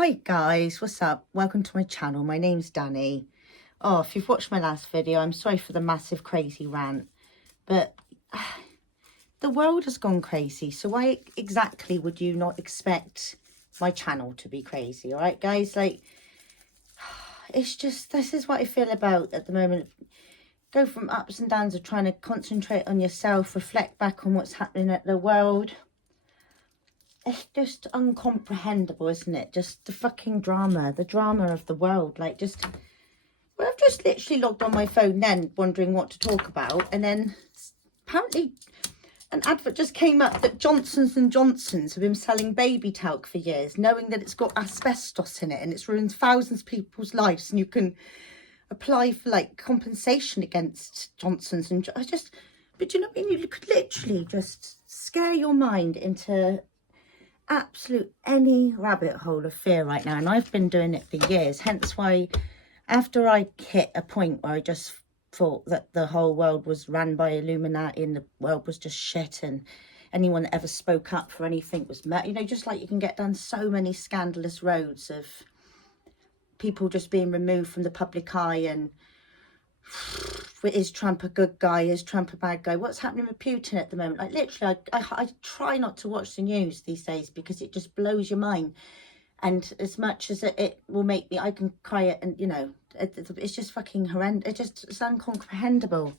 Hi guys, what's up? Welcome to my channel. My name's Danny. Oh, if you've watched my last video, I'm sorry for the massive crazy rant, but the world has gone crazy. So why exactly would you not expect my channel to be crazy? All right, guys, like, it's just, this is what I feel about at the moment. Go from ups and downs of trying to concentrate on yourself, reflect back on what's happening at the world. It's just uncomprehendable, isn't it? Just the fucking drama, the drama of the world. Like, just, well, I've just literally logged on my phone then, wondering what to talk about. And then apparently an advert just came up that Johnson's & Johnson's have been selling baby talc for years, knowing that it's got asbestos in it and it's ruined thousands of people's lives. And you can apply for, like, compensation against Johnson's. But you know what I mean? You could literally just scare your mind into absolute any rabbit hole of fear right now, and I've been doing it for years, hence why after I hit a point where I just thought that the whole world was ran by Illuminati and the world was just shit and anyone that ever spoke up for anything was met, you know, just like you can get down so many scandalous roads of people just being removed from the public eye. And is Trump a good guy? Is Trump a bad guy? What's happening with Putin at the moment? Like, literally, I try not to watch the news these days because it just blows your mind. And as much as it will make me, I can cry it, and, you know, it's just fucking horrendous. It's incomprehensible.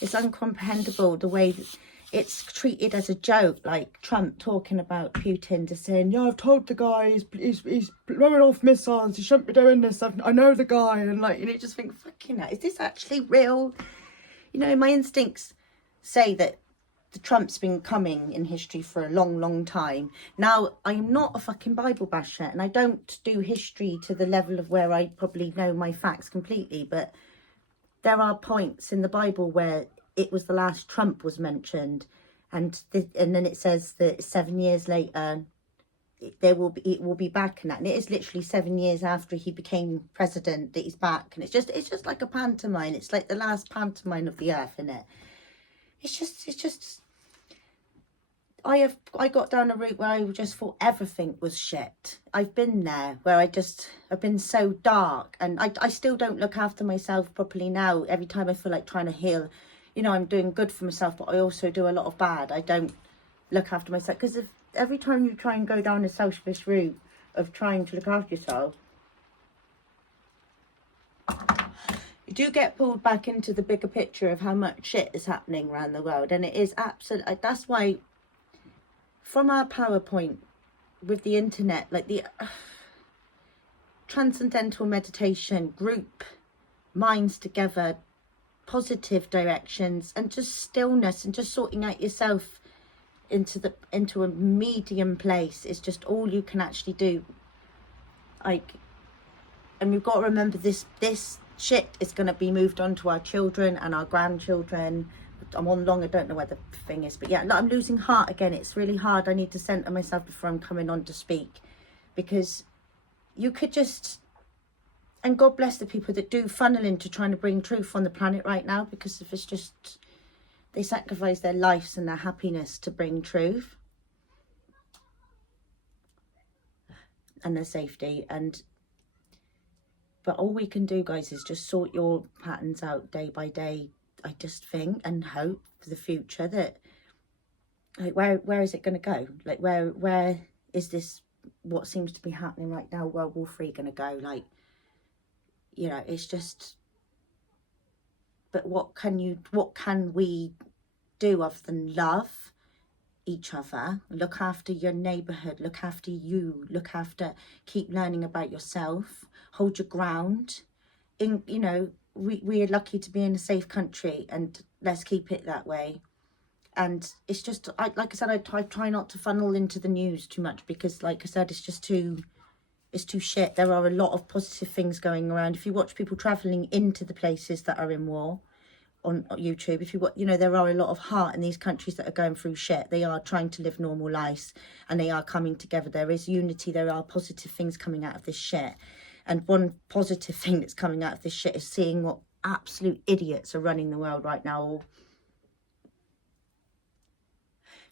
It's incomprehensible the way that it's treated as a joke, like Trump talking about Putin, just saying, yeah, I've told the guy he's blowing off missiles, he shouldn't be doing this, I know the guy. And, like, you know, you just think, fucking hell, is this actually real? You know, my instincts say that the Trump's been coming in history for a long time. Now, I am not a fucking Bible basher, and I don't do history to the level of where I probably know my facts completely, but there are points in the Bible where it was the last Trump was mentioned, and then it says that 7 years later it will be back, and that, and it is literally 7 years after he became president that he's back. And it's just like a pantomime. It's like the last pantomime of the earth, isn't it? It's just I got down a route where I just thought everything was shit. I've been there where I've been so dark, and I still don't look after myself properly now. Every time I feel like trying to heal, you know, I'm doing good for myself, but I also do a lot of bad. I don't look after myself, because if every time you try and go down a selfish route of trying to look after yourself, you do get pulled back into the bigger picture of how much shit is happening around the world. And it is absolutely, that's why from our PowerPoint with the internet, like the transcendental meditation, group minds together, positive directions, and just stillness, and just sorting out yourself into a medium place is just all you can actually do. Like, and we've got to remember this shit is going to be moved on to our children and our grandchildren. I'm on long, I don't know where the thing is, but yeah, I'm losing heart again. It's really hard. I need to center myself before I'm coming on to speak, because you could just, and God bless the people that do funnel into trying to bring truth on the planet right now, because if it's just, they sacrifice their lives and their happiness to bring truth and their safety. But all we can do, guys, is just sort your patterns out day by day. I just think and hope for the future that, like, where is it going to go? Like, where is this, what seems to be happening right now, World War III, going to go? Like, you know, it's just, but what can we do other than love each other, look after your neighborhood, look after you, keep learning about yourself, hold your ground. You know, we are lucky to be in a safe country, and let's keep it that way. And it's just, like I said, I try not to funnel into the news too much, because, like I said, it's too shit. There are a lot of positive things going around. If you watch people traveling into the places that are in war on YouTube, if you know, there are a lot of heart in these countries that are going through shit. They are trying to live normal lives, and they are coming together. There is unity. There are positive things coming out of this shit. And one positive thing that's coming out of this shit is seeing what absolute idiots are running the world right now.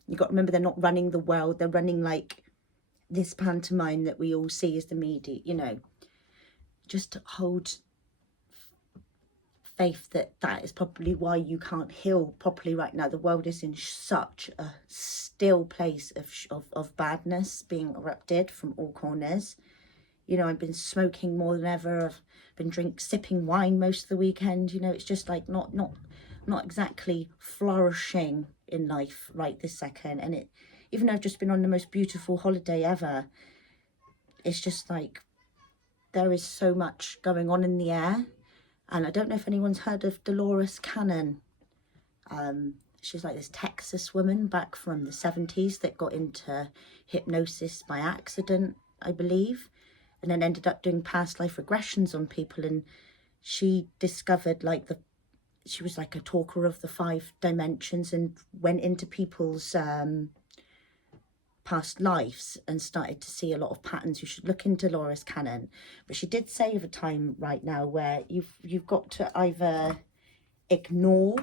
You've got to remember, they're not running the world. They're running, like, this pantomime that we all see as the media, you know, just hold faith that that is probably why you can't heal properly right now. The world is in such a still place of badness being erupted from all corners. You know, I've been smoking more than ever. I've been sipping wine most of the weekend. You know, it's just like not exactly flourishing in life right this second. And it, even though I've just been on the most beautiful holiday ever, it's just like there is so much going on in the air. And I don't know if anyone's heard of Dolores Cannon. She's like this Texas woman back from the 70s that got into hypnosis by accident, I believe, and then ended up doing past life regressions on people. And she discovered like she was like a talker of the 5 dimensions and went into people's past lives and started to see a lot of patterns. You should look into Dolores Cannon. But she did say of a time right now where you've got to either ignore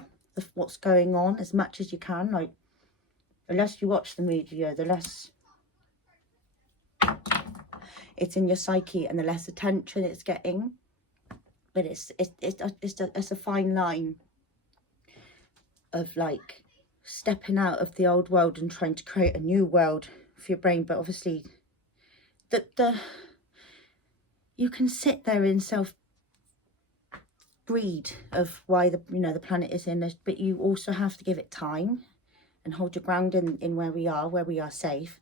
what's going on as much as you can. Like, the less you watch the media, the less it's in your psyche and the less attention it's getting. But it's a fine line of like stepping out of the old world and trying to create a new world for your brain. But obviously you can sit there in self greed of why the planet is in this, but you also have to give it time and hold your ground in where we are safe,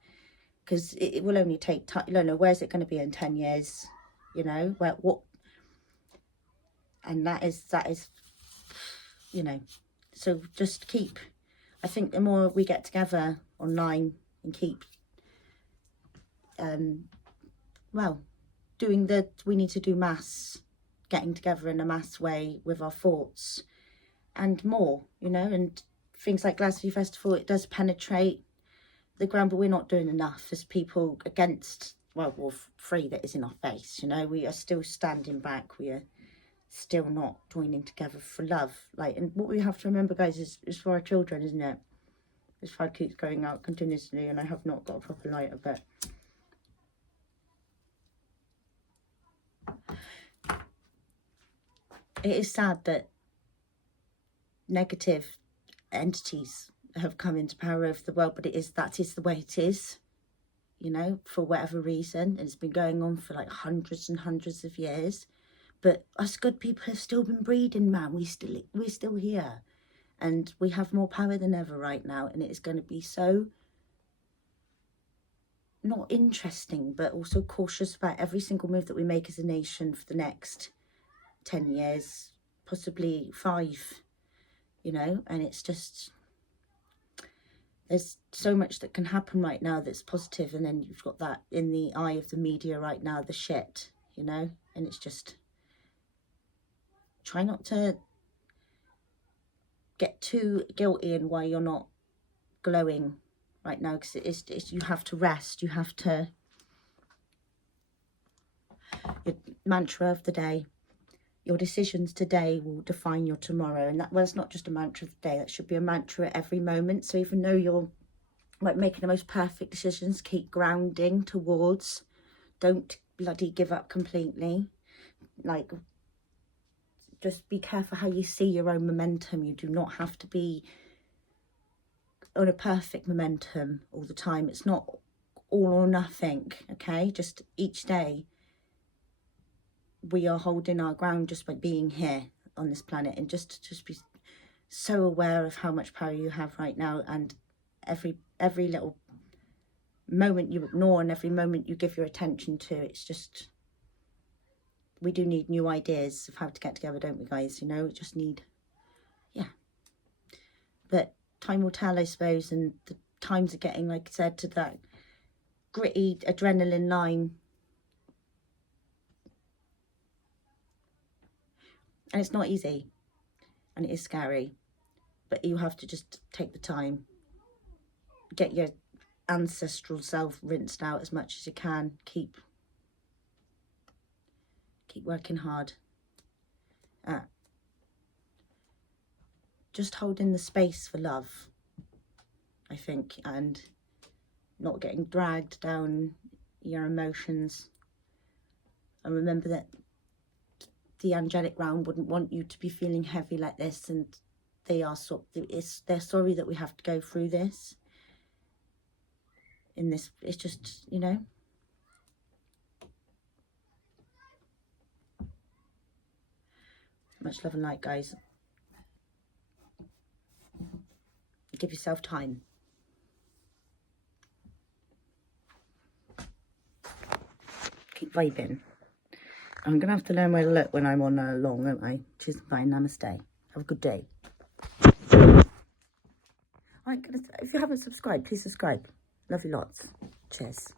because it will only take time. You don't know where's it going to be in 10 years, you know, what, and that is you know. So just keep, I think the more we get together online and keep well, we need to do mass, getting together in a mass way with our thoughts and more, you know. And things like Glastonbury Festival, it does penetrate the ground, but we're not doing enough as people against World War III that is in our face, you know. We are still standing back, we are still not joining together for love. Like, and what we have to remember, guys, is for our children, isn't it? This fire keeps going out continuously and I have not got a proper lighter, but it is sad that negative entities have come into power over the world, but that is the way it is, you know, for whatever reason. And it's been going on for like hundreds and hundreds of years. But us good people have still been breeding, man. We're still here, and we have more power than ever right now. And it is going to be so not interesting, but also cautious about every single move that we make as a nation for the next 10 years, possibly 5, you know. And it's just, there's so much that can happen right now that's positive, and then you've got that in the eye of the media right now, the shit, you know. And it's just, try not to get too guilty in why you're not glowing right now, because it's you have to rest. You have to, your mantra of the day, your decisions today will define your tomorrow. And that's not just a mantra of the day, that should be a mantra at every moment. So even though you're like making the most perfect decisions, keep grounding towards, don't bloody give up completely. Like, just be careful how you see your own momentum. You do not have to be on a perfect momentum all the time. It's not all or nothing, okay? Just each day we are holding our ground just by being here on this planet, and just be so aware of how much power you have right now. And every little moment you ignore and every moment you give your attention to, it's just, we do need new ideas of how to get together, don't we, guys? You know, we just need, yeah. But time will tell, I suppose, and the times are getting, like I said, to that gritty adrenaline line. And it's not easy, and it is scary, but you have to just take the time, get your ancestral self rinsed out as much as you can, keep working hard at just holding the space for love, I think, and not getting dragged down your emotions. And remember that the angelic realm wouldn't want you to be feeling heavy like this, and they're sorry that we have to go through this. In this, it's just, you know. Much love and light, guys. Give yourself time. Keep vibing. I'm going to have to learn where to look when I'm on long, aren't I? Cheers, bye, namaste. Have a good day. Alright, if you haven't subscribed, please subscribe. Love you lots. Cheers.